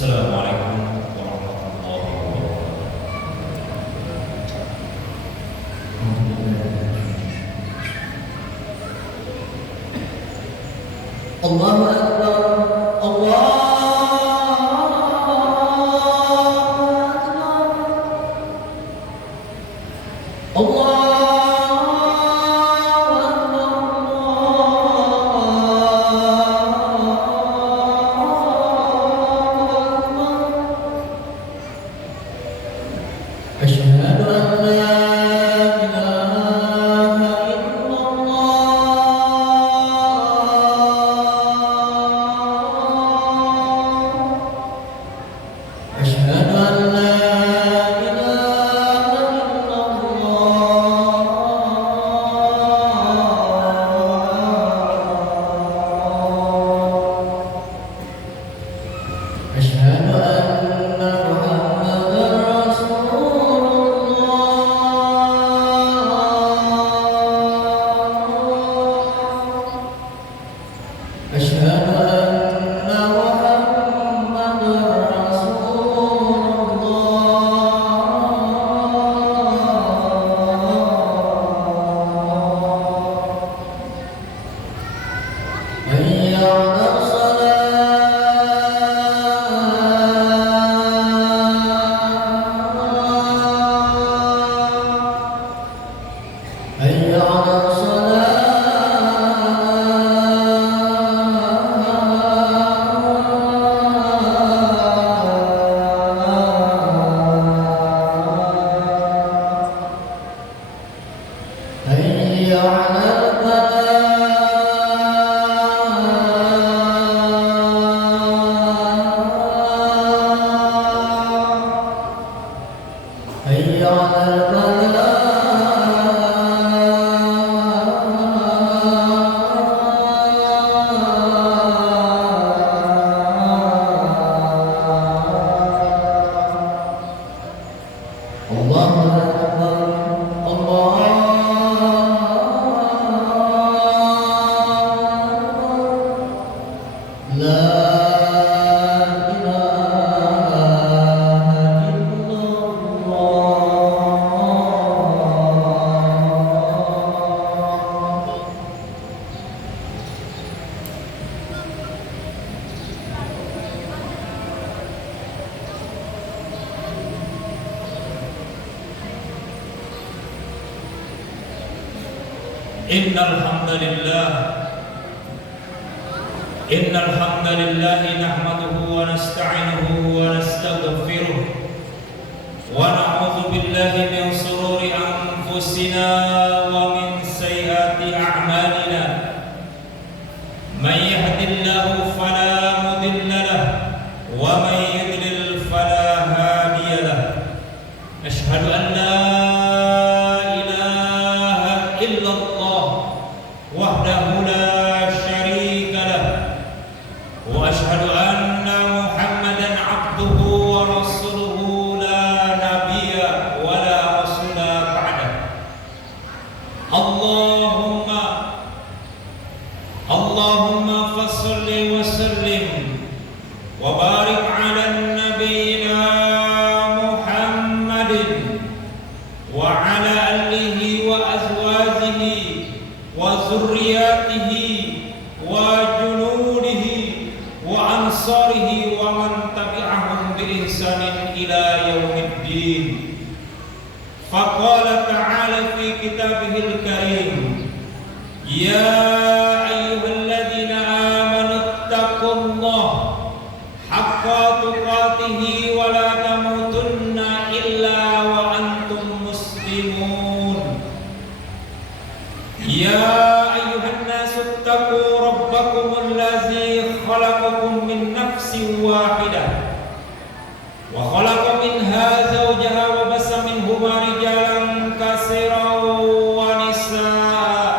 Assalamualaikum warahmatullahi wabarakatuh. Allahu Akbar, Innal hamdalillah nahmaduhu wa nasta'inuhu wa nastaghfiruh wa na'udzu billahi min shururi anfusina wa min sayyiati a'malina. May yahdihillahu fala mudilla lahu wa may yudlil fala hadiya lahu. Asyhadu an la ilaha illallah wahdahu la وأشهد أن محمدا عبده ورسوله لا نبي ولا رسول بعده. اللهم فصل وسلم وبارك على نبينا محمد وعلى آله وأزواجه وذرياته وجنوده وأنصاره ومن تبعهم بإحسان إلى يوم الدين. فقال تعالى في كتابه الكريم: يا أيها الذين آمنوا اتقوا الله حق تقاته ولا تموتن إلا وأنتم مسلمون. يا أيها الناس اتقوا ربكم الذي خلقكم من نفس واحدة وخلق منها زوجها وبث منهما رجالا كثيرا ونساء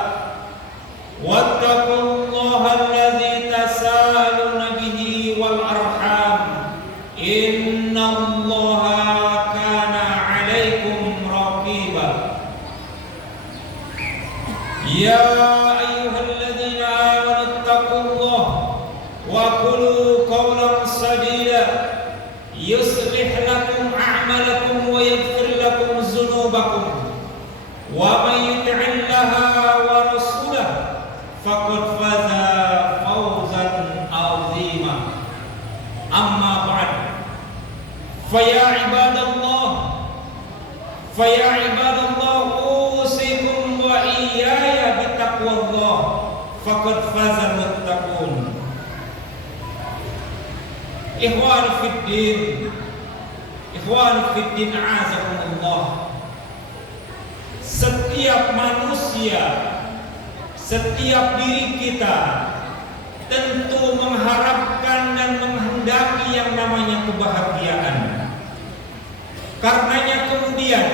واتقوا الله الذي تساءلون به والأرحام إن الله كان عليكم رقيبا. يا أيها الذين آمنوا اتقوا الله وقولوا قولا سديدا أعمالكم ويغفر لكم ذنوبكم ومن يطع الله ورسوله فقد فاز فوزا عظيما أما بعد فيا عباد الله أوصيكم وإياي بتقوى الله فقد فاز المتقون. Ikhwan fiddin a'azakumullah. Setiap manusia, setiap diri kita tentu mengharapkan dan menghendaki yang namanya kebahagiaan. Karenanya kemudian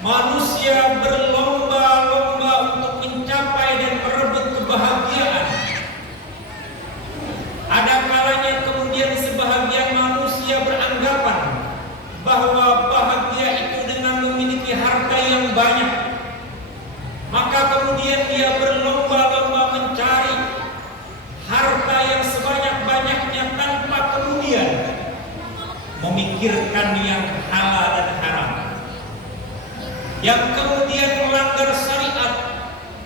manusia berlomba-lomba untuk mencapai dan merebut kebahagiaan. Ada kalanya kemudian sebahagian manusia beranggapan bahwa bahagia itu dengan memiliki harta yang banyak. Maka kemudian dia berlomba-lomba mencari harta yang sebanyak-banyaknya tanpa kemudian memikirkan yang halal dan haram, yang kemudian melanggar syariat.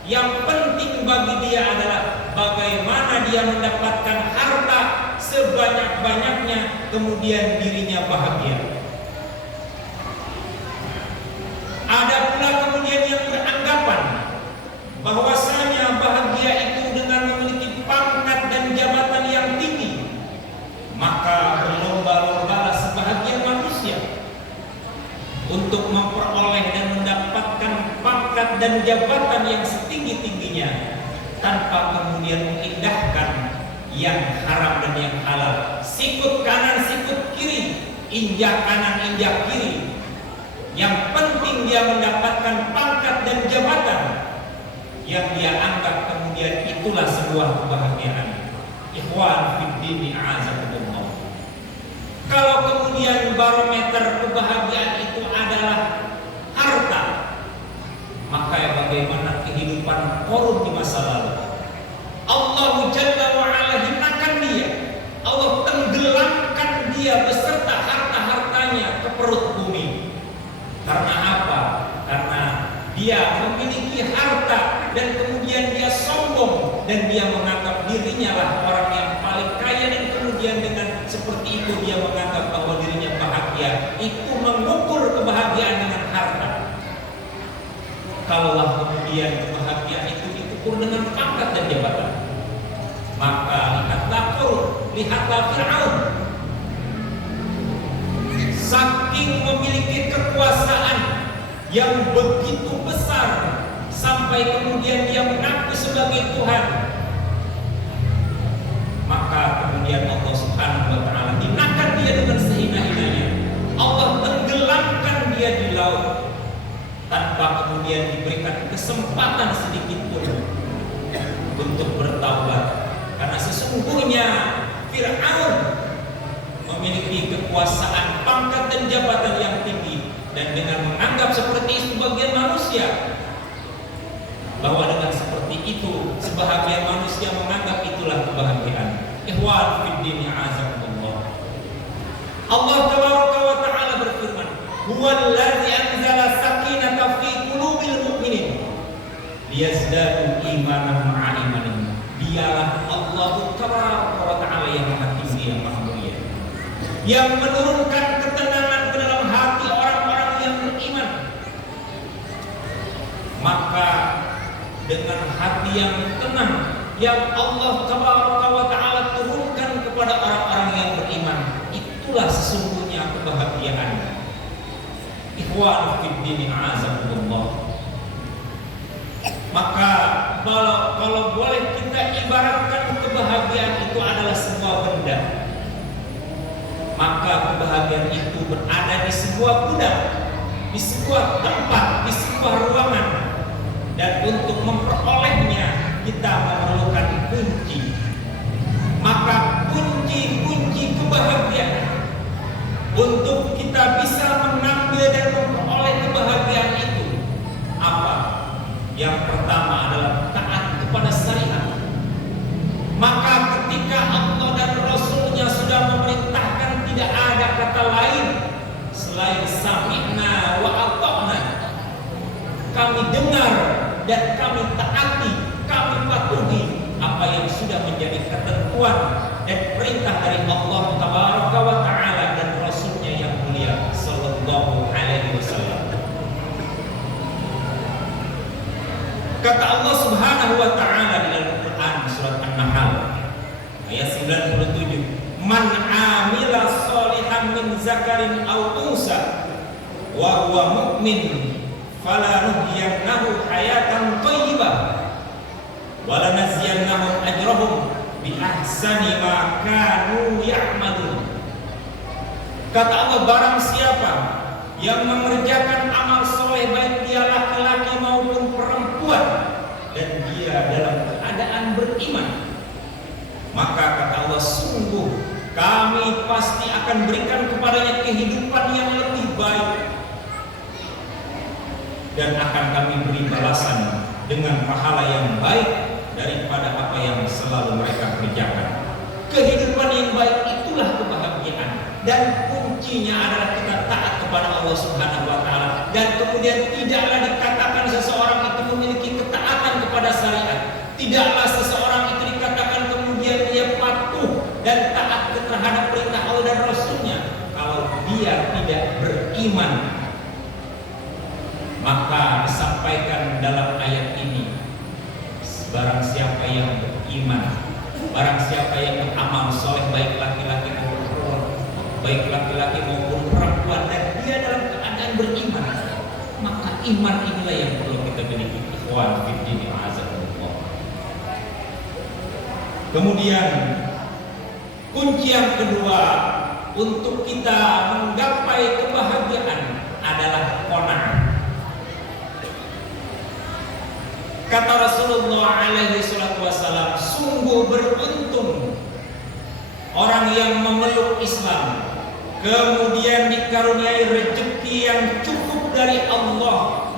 Yang penting bagi dia adalah bagaimana dia mendapatkan harta sebanyak-banyaknya, kemudian dirinya bahagia. Ada pula kemudian yang beranggapan bahwasanya bahagia itu dengan memiliki pangkat dan jabatan yang tinggi. Maka berlomba-lombalah sebahagian manusia untuk memperoleh dan mendapatkan pangkat dan jabatan yang setinggi-tingginya tanpa kemudian mengindahkan yang haram dan yang halal. Sikut kanan, sikut kiri, injak kanan, injak kiri. Yang penting dia mendapatkan pangkat dan jabatan yang dia anggap kemudian itulah sebuah kebahagiaan. Ikhwan fiddin a'azakumullah. Kalau kemudian barometer kebahagiaan itu adalah harta, maka bagaimana kehidupan Qarun di masa lalu? Allah Jalla wa'ala hinakan dia, Allah tenggelamkan dia beserta harta-hartanya ke perut bumi. Karena apa? Karena dia memiliki harta dan kemudian dia sombong dan dia menganggap dirinya lah orang yang paling kaya, dan kemudian dengan seperti itu dia menganggap bahwa dirinya bahagia. Itu mengukur kebahagiaan dengan harta. Kalaulah kemudian kebahagiaan itu diukur dengan pangkat dan jabatan, maka lihatlah Qarun, lihatlah Fir'aun. Saking memiliki kekuasaan yang begitu besar sampai kemudian dia mengaku sebagai Tuhan, maka kemudian Allah Subhanahu wa taala hinakan dia dengan sehina-hinanya. Allah tenggelamkan dia di laut tanpa kemudian diberikan kesempatan sedikit pun untuk bertaubat. Karena sesungguhnya Fir'aun memiliki kekuasaan, pangkat dan jabatan yang tinggi, dan dengan menganggap seperti itu sebagian manusia, bahwa dengan seperti itu sebahagian manusia menganggap itulah kebahagiaan. Ikhwan fiddin a'azakumullah. Allah tabaraka wa ta'ala berfirman, huwallazi anzala sakinata fi qulubil mu'minin liyazdadu imanan ma'a imanihim. Dialah Allah tabaraka wa ta'ala yang maha tinggi, yang maha mulia, yang menurunkan ketenangan ke dalam hati orang-orang yang beriman. Maka dengan hati yang tenang yang Allah Tabaraka wa Ta'ala turunkan kepada orang-orang yang beriman, itulah sesungguhnya kebahagiaan. Ikhwan fiddin a'azakumullah. Maka kalau boleh kita ibaratkan kebahagiaan itu adalah sebuah benda, maka kebahagiaan itu berada di sebuah gudang, di sebuah tempat, di sebuah ruangan. Dan untuk memperolehnya kita memerlukan kunci. Maka kunci kebahagiaan untuk kita bisa mengambil dan memperoleh kebahagiaan itu apa? Yang pertama adalah taat kepada syariat. Maka ketika Allah dan Rasulnya sudah memerintahkan tidak ada kata lain selain sami'na wa ata'na, kami dengar dan kami taati, kami patuhi apa yang sudah menjadi ketentuan dan perintah dari Allah Tabaraka wa Ta'ala dan Rasulnya yang mulia Sallallahu Alaihi Wasallam. Kata Allah Subhanahu wa Ta'ala di dalam Quran surat An-Nahl ayat 97, man amila sholihan min zakarin aw unsa wa huwa mu'min falanuhyiyannahu hayatan thayyibah wa lanaziyannahum ajrahum bi ahsani ma kanu ya'malun. Kata Allah, barang siapa yang mengerjakan amal soleh baik dia laki-laki maupun perempuan dan dia dalam keadaan beriman, maka kata Allah, sungguh kami pasti akan berikan kepadanya kehidupan yang lebih baik dan akan kami beri balasan dengan pahala yang baik daripada apa yang selalu mereka kerjakan. Kehidupan yang baik itulah kebahagiaan, dan kuncinya adalah kita taat kepada Allah Subhanahu wa Ta'ala, dan kemudian tidaklah dikatakan seseorang itu memiliki ketaatan kepada syariat, tidaklah seseorang itu dikatakan kemudian dia patuh dan taat terhadap perintah Allah dan Rasulnya kalau dia tidak beriman. Maka disampaikan dalam ayat ini, barang siapa yang beriman, barang siapa yang beramal soleh baik laki-laki maupun perempuan dan dia dalam keadaan beriman, maka iman inilah yang perlu kita miliki. Ikhwan fiddin a'azakumullah. Kemudian kunci yang kedua untuk kita menggapai kebahagiaan adalah qanaah. Kata Rasulullah alaihi salatu wasallam, sungguh beruntung orang yang memeluk Islam kemudian dikaruniai rezeki yang cukup dari Allah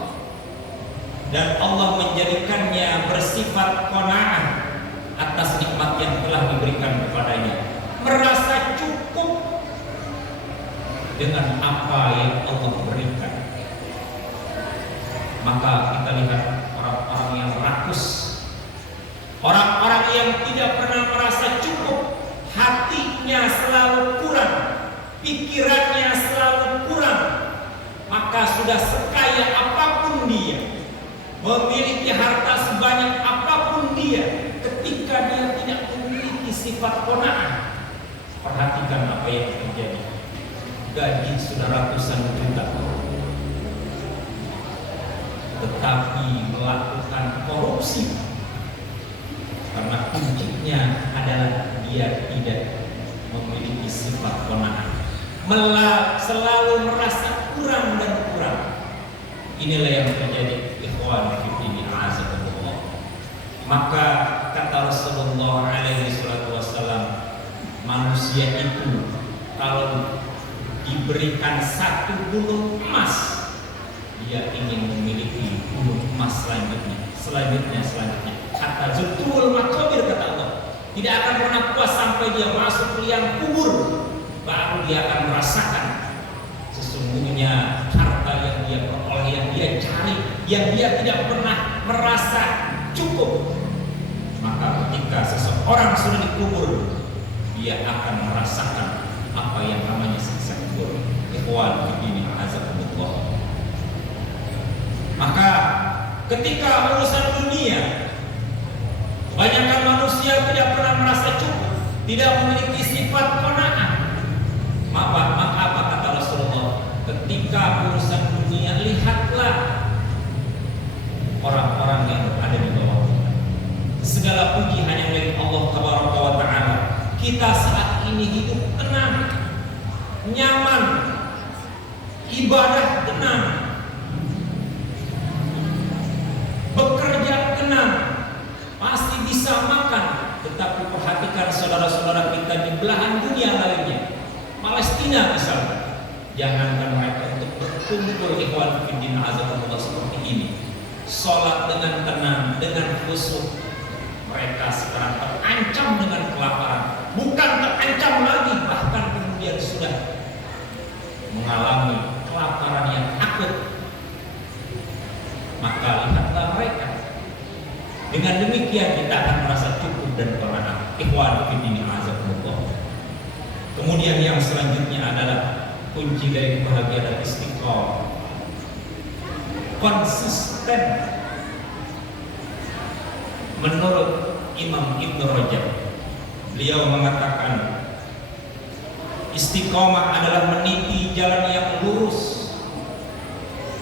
dan Allah menjadikannya bersifat qanaah atas nikmat yang telah diberikan kepadanya, merasa cukup dengan apa yang Allah berikan. Maka kita lihat orang-orang yang rakus, orang-orang yang tidak pernah merasa cukup, hatinya selalu kurang, pikirannya selalu kurang, maka sudah sekaya apapun dia, memiliki harta sebanyak apapun dia, ketika dia tidak memiliki sifat qanaah, perhatikan apa yang terjadi. Gaji sudah ratusan juta, tetapi melakukan korupsi karena kuncinya adalah dia tidak memiliki sifat qanaah, selalu merasa kurang dan kurang. Inilah yang terjadi, ikhwan fillah a'azakumullah. Maka kata Rasulullah alaihi salatu wasallam, manusia itu kalau diberikan satu gunung emas, dia ingin memiliki gunung emas selanjutnya. Kata Zutul Makabir, kata Allah, tidak akan pernah puas sampai dia masuk ke liang kubur, baru dia akan merasakan sesungguhnya harta yang dia peroleh, yang dia cari, yang dia tidak pernah merasa cukup. Maka ketika seseorang sudah dikubur, dia akan merasakan apa yang namanya siksa kubur. Ikhwan fillah a'azakumullah. Maka ketika urusan dunia, kebanyakan manusia tidak pernah merasa cukup, tidak memiliki sifat qanaah. Maka apa kata Rasulullah? Ketika urusan dunia, lihatlah orang-orang yang berada di bawah kita. Segala puji hanya milik Allah Tabaraka wa Ta'ala. Kita saat ini hidup tenang, nyaman, ibadah tenang, bekerja tenang, pasti bisa makan. Tetapi perhatikan saudara-saudara kita di belahan dunia lainnya, Palestina misalnya, jangankan mereka untuk berkumpul ikhwan fillah azakumullah seperti ini, sholat dengan tenang, dengan khusyuk, mereka sekarang terancam dengan kelaparan. Bukan terancam lagi, bahkan kemudian sudah mengalami kelaparan yang akut, maka lihatlah mereka. Dengan demikian kita akan merasa cukup dan qanaah. Ikhwan fillah azakumullah. Kemudian yang selanjutnya adalah kunci dari kebahagiaan dan istiqomah. Konsisten. Menurut Imam Ibnu Rajab, beliau mengatakan istiqomah adalah meniti jalan yang lurus,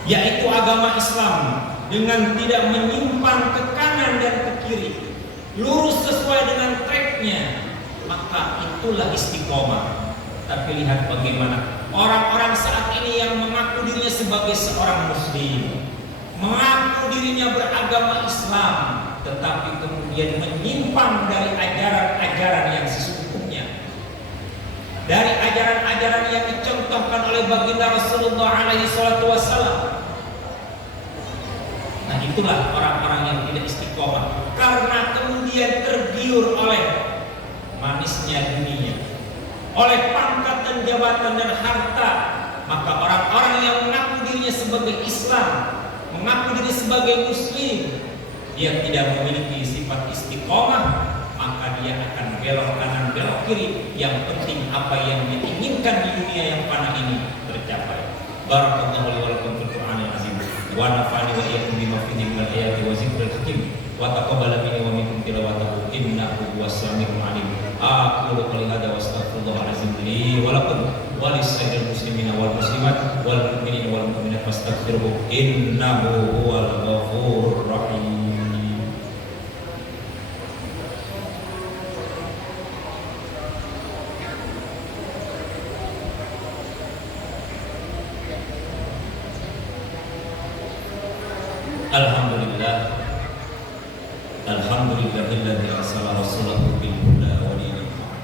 yaitu agama Islam dengan tidak menyimpang ke kanan dan ke kiri, lurus sesuai dengan tracknya, maka itulah istiqomah. Tapi lihat bagaimana orang-orang saat ini yang mengaku dirinya sebagai seorang muslim, mengaku dirinya beragama Islam, tetapi kemudian menyimpang dari ajaran-ajaran yang sesungguhnya, dari ajaran-ajaran yang dicontohkan oleh baginda Rasulullah alaihi salatu wassalam. Nah, itulah orang-orang yang tidak istiqomah karena kemudian tergiur oleh manisnya dunia, oleh pangkat dan jabatan dan harta. Maka orang-orang yang mengaku dirinya sebagai Islam, mengaku diri sebagai muslim, dia tidak memiliki sifat istiqomah, maka dia akan belok kanan belok kiri. Yang penting apa yang diinginkan di dunia yang fana ini tercapai. Barakallahu li wa lakum fil Qur'anil azim wa nafa'ani wa iyyakum bima fihi min al-ayati wa zikril hakim wa taqabbala minni wa minkum tilawatahu innahu huwas samiul alim. Aqulu qouli hadza wa astaghfirullahal azim li wa lakum wa lisa'iril muslimina wal muslimat wal mu'minina wal mu'minat fastaghfiruhu innahu huwal ghafurur rahim. Alhamdulillah, alhamdulillahilladzi arsala rasulahu bil huda wa dinil haqq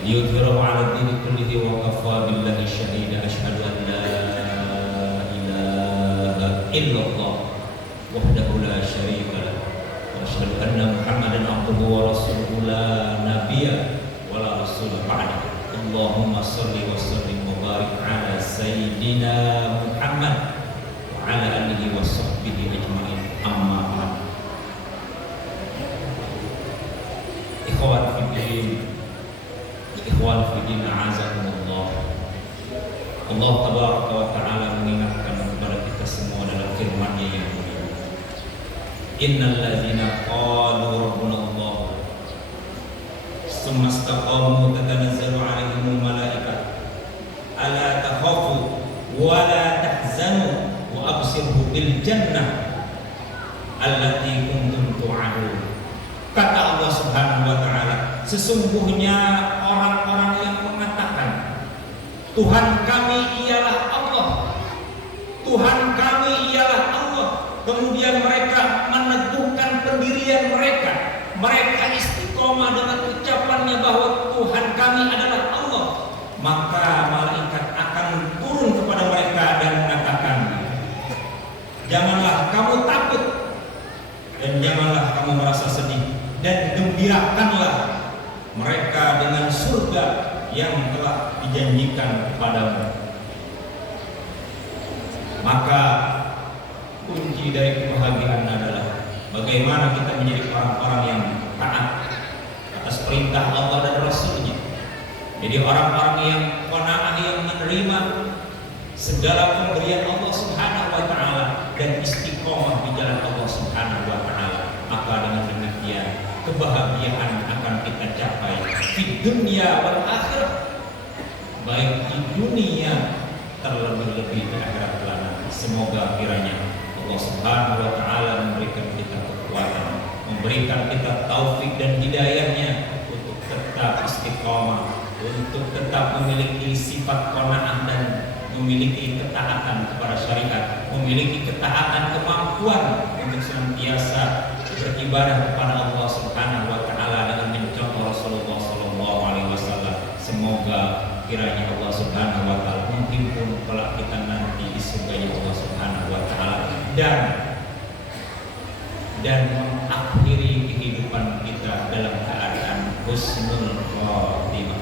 liyudhhirahu 'ala ad-dini kullihi wa kafaa billahi shahida. Asyhadu an la ilaha illallah wahdahu la syarika lah wa asyhadu anna Muhammadan 'abduhu wa rasuluhu la nabiyya wa la rasula ba'dahu. Allahumma shalli wa sallim wa barik 'ala sayyidina Muhammad ala alihi wa sahbihi ajma'in, amma ba'd. Ikhwan fiddin, ikhwan fiddin a'azakumullah. Allah tabaraka wa ta'ala mengingatkan kepada kita semua dalam firman-Nya yang mulia. Innal ladzina qalu rabbuna Allah tsumma istaqamu tatanazzalu 'alaihimul malaikatu alla takhafu wa la tahzanu wa absirhu bil jannah allati kuntum tu'adun. Kata Allah Subhanahu wa taala, sesungguhnya orang-orang yang mengatakan Tuhan kami ialah Allah, Tuhan kami ialah Allah, kemudian mereka meneguhkan pendirian mereka, mereka istiqomah dengan ucapannya bahwa Tuhan kami adalah Allah, maka malaikat akan turun kepada mereka dan mengatakan, janganlah kamu takut dan janganlah kamu merasa sedih, dan gembirakanlah mereka dengan surga yang telah dijanjikan kepadamu. Maka kunci dari kebahagiaan adalah bagaimana kita menjadi orang-orang yang taat atas perintah Allah dan Rasul-Nya. Jadi orang-orang yang qanaah, yang menerima segala pemberian Allah Subhanahu wa taala dan istiqomah di jalan Allah Subhanahu wa taala. Maka dengan demikian kebahagiaan akan kita capai di dunia wal akhirah, baik di dunia terlebih-lebih di akhirat kelak. Semoga kiranya Allah Subhanahu wa taala memberikan kita kekuatan, memberikan kita taufik dan hidayahnya untuk tetap istiqomah, untuk tetap memiliki sifat qanaah dan memiliki ketaatan kepada syariat, memiliki ketaatan kemampuan untuk senantiasa beribadah kepada Allah Subhanahu wa taala dengan mencontoh Rasulullah sallallahu alaihi wasallam. Semoga kiranya Allah Subhanahu wa taala menghimpun kelak kita nanti di surganya Allah Subhanahu wa taala dan mengakhiri kehidupan kita dalam keadaan husnul khatimah.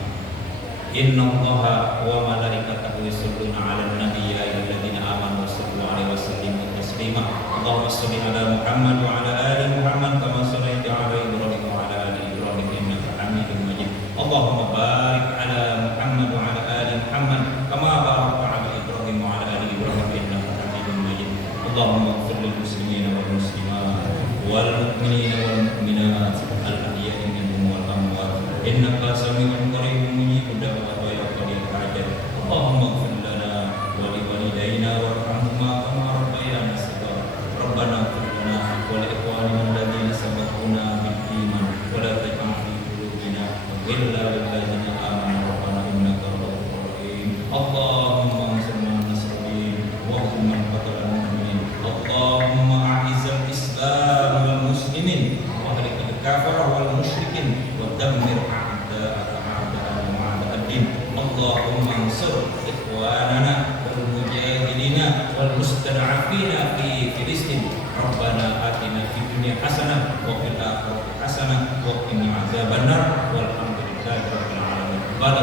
Innallaha wa malaikatahu yusalluna 'alan nabiy ya ayyuhalladzina amanu sallu 'alaihi wa sallimu taslima. Allahumma shalli 'ala Muhammad wa 'ala ali Muhammad kama shallaita 'ala Ibrahim wa 'ala ali Ibrahim innaka Hamidum Majid. Allahumma barik 'ala Muhammad wa 'ala ali Muhammad kama barakta 'ala Ibrahim wa 'ala ali Ibrahim innaka Hamidum Majid. Allahumma ighfir lil muslimina wal muslimat wal mu'minina wal mu'minat al ahya'i minhum wal amwat innaka sami'un qaribun mujibud da'wat wa ya qadil hajat. Allahumma ighfir lana wa li walidayna warhamhuma kama rabbayana shaghira. Rabbana ighfir lana wa li ikhwanina alladhina sabaquna bil iman wa la taj'al fi qulubina ghillan lil ladzina amanu rabbana innaka ra'ufur rahim. Allahumma ansurna nasrin wa khudh man qatala mu'minin. Allahumma a'izzal islam wal muslimin wa ahlikil kafarah wal musyrikin wa dammir a'da'aka a'da'ana wa a'da'ad-din. Allahumma ansur ikhwanana wal mujahidina wal mustad'afina fi Filistin. Rabbana atina fid dunya hasanah wa fil akhirati hasanah wa qina azabannar walhamdulillahi rabbil alamin. Qala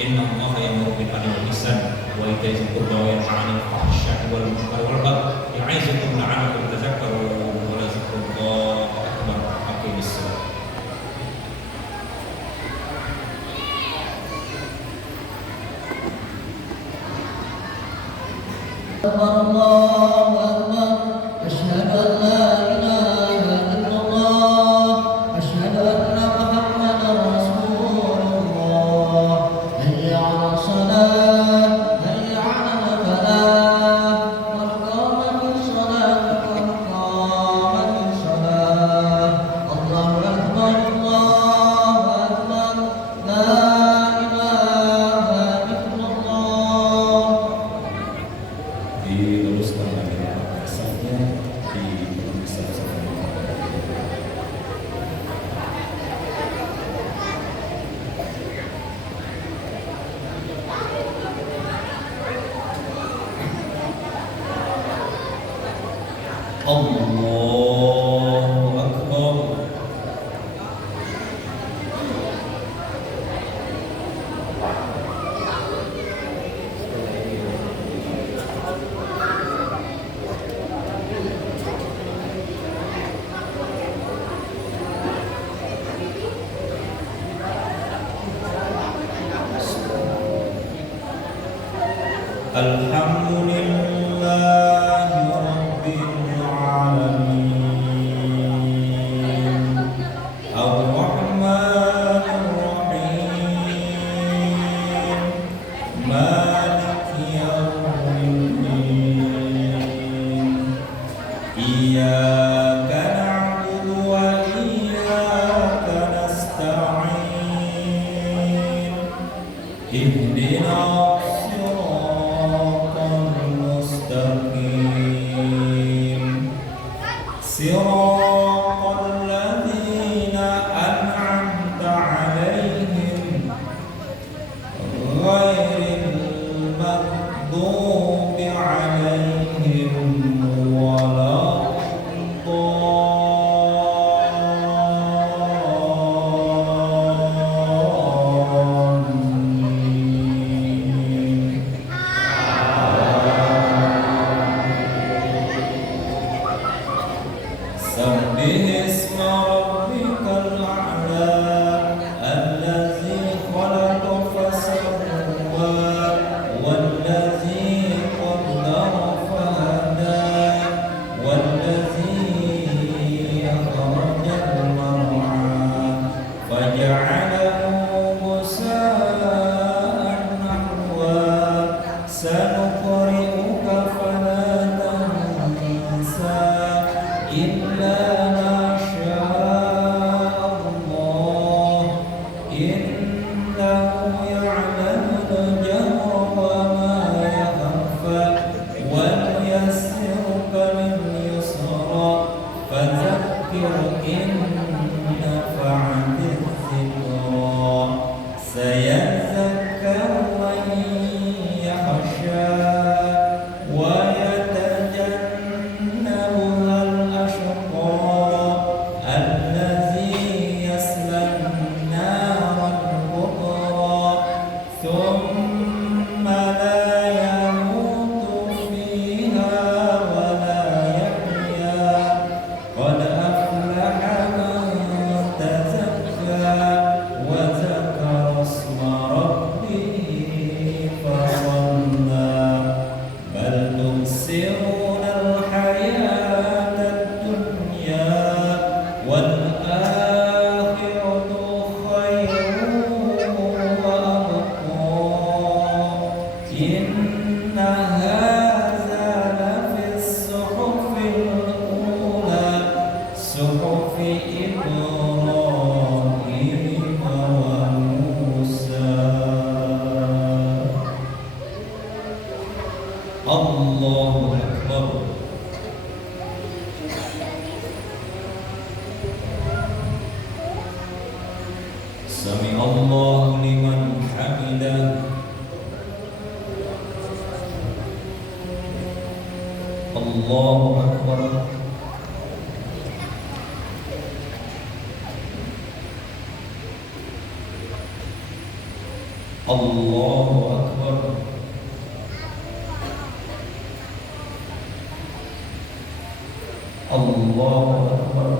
inna Allaha ya'muru bil 'adli wal ihsan wa ita'i dzil qurba wa yanha 'anil fahsya'i wal munkari wal baghi ya'izukum la'allakum tadhakkarun wa la dzikrullahi akbar. Aqimis shalah. Allahu Akbar. Asyhadu an la ilaha illallah. Asyhadu anna Muhammadar Rasulullah. Hayya 'alas shalah, hayya 'alal falah. Qad qamatis shalah, qad qamatis shalah. Allahu Akbar, Allahu Akbar. La ilaha illallah. Diluruskan lagi rasanya di bisa Allahu Akbar. Alhamdulillahi rabbil alamin. Ar-Rahmanir Rahim. Maliki yaumiddin. Iyyaka na'budu wa iyyaka nasta'in. Ihdinas صراط الذين أنعمت عليهم غير المغضوب عليهم ولا الضالين. سبح اسم ربك الأعلى الذي خلق فسوى والذي قدر فهدى والذي أخرج المرعى فجعله غثاء نحوا سنقرئك فلا تنسى إلا ما شاء الله إنه يعلم الجهر وما يخفى ونيسرك لليسرى فذكر إن نفعت الذكرى سيذكر من يخشى ويتجنبها الأشقى الذي يصلى النار الكبرى ثم لا Allah liman hamidah. Allahu akbar. Allahu akbar. Allahu akbar.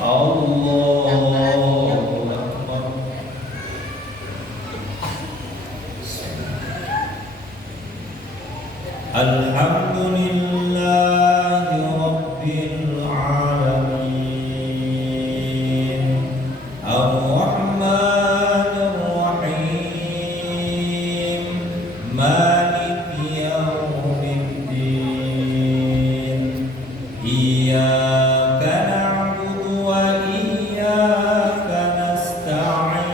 Allahu akbar. Alhamdulillahi rabbil alamin. Ar-Rahmanir Rahim. Maliki yaumiddin. Iyyaka na'budu wa iyyaka nasta'in.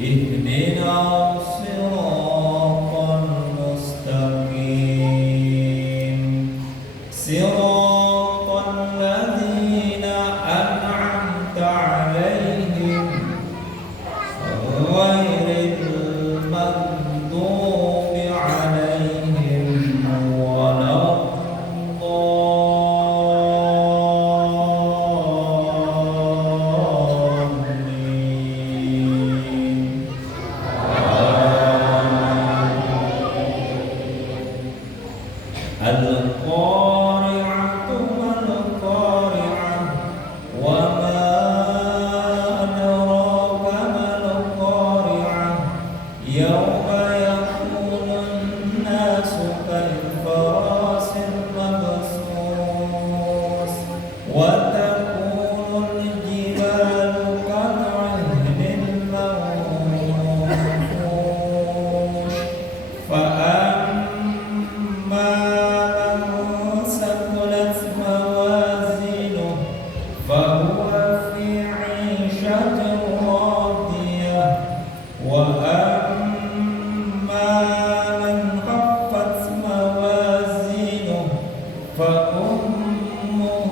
Ihdinas siratal mustaqim. Siratal ladzina an'amta 'alaihim ghairil maghdubi 'alaihim waladdallin. Al-qari'atu mal-qari'ah wa ma adraka mal-qari'ah yawma yakunun nasu kal-farasil mabsus wa takunul jibalu kal-'ihnil manfush fa فهو في عيشة راضية وأما من خفت موازينه فأمه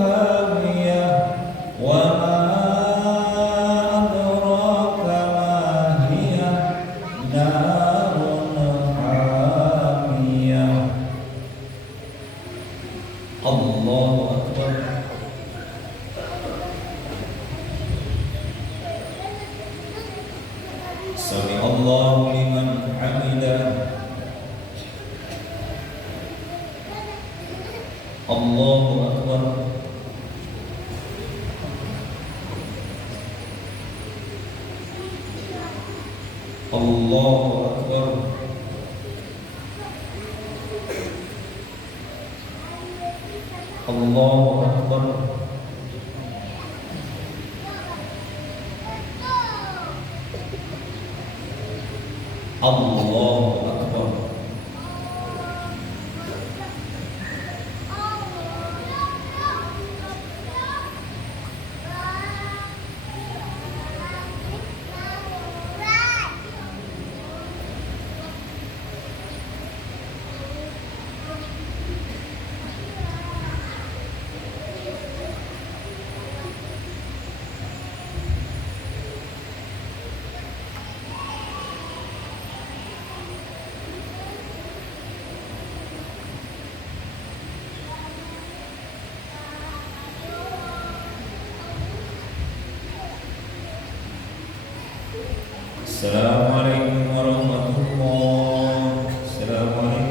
هاوية وما أدراك ما هي نار حامية. الله أكبر. Sami Allahu liman hamidah. Allahu akbar. Allahu akbar. Allahu akbar. Allahu akbar. Assalamualaikum warahmatullahi wabarakatuh. Assalamualaikum